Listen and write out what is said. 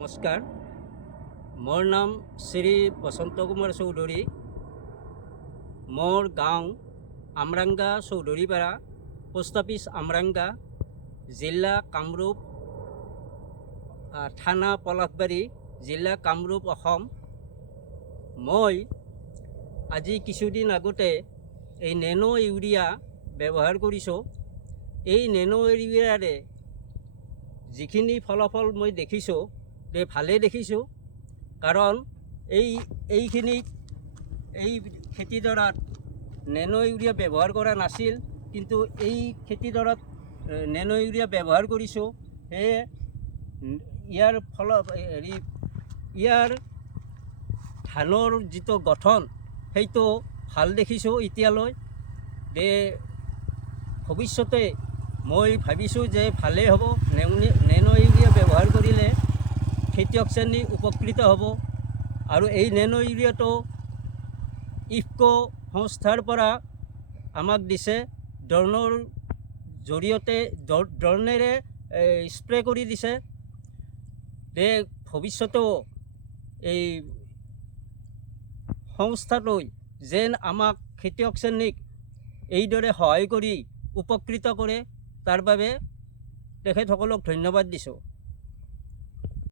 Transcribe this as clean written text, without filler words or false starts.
নমস্কাৰ, মোৰ নাম শ্ৰী বসন্ত কুমাৰ চৌধুৰী। মোৰ গাঁও আমৰাংগা চৌধুৰীপাৰা, পোষ্ট অফিচ আমৰাংগা, জিলা কামৰূপ, থানা পলাশবাৰী, জিলা কামৰূপ, অসম। মই আজি কিছুদিন আগতে এই নেনো ইউৰিয়া ব্যৱহাৰ কৰিছোঁ। এই নেনো ইউৰিয়াৰে যিখিনি ফলাফল মই দেখিছোঁ ভালেই দেখিছোঁ, কাৰণ এইখিনিত এই খেতিডৰাত নেনো ইউৰিয়া ব্যৱহাৰ কৰা নাছিল, কিন্তু এই খেতিডৰাত নেনো ইউৰিয়া ব্যৱহাৰ কৰিছোঁ। সেয়ে ইয়াৰ ধানৰ যিটো গঠন সেইটো ভাল দেখিছোঁ এতিয়ালৈ। ভৱিষ্যতে মই ভাবিছোঁ যে ভালেই হ'ব। নেনো ইউৰিয়া ব্যৱহাৰ কৰিলে খেতিয়ক শ্ৰেণী উপকৃত হ'ব। আৰু এই নেনো ইউৰিয়াটো ইফকো সংস্থাৰ পৰা আমাক দিছে। ড্ৰোনৰ জৰিয়তে ড্ৰোনেৰে স্প্ৰে কৰি দিছে। ভৱিষ্যতেও এই সংস্থাটোই যেন আমাক খেতিয়ক শ্ৰেণীক এইদৰে সহায় কৰি উপকৃত কৰে, তাৰ বাবে তেখেতসকলক ধন্যবাদ দিছোঁ।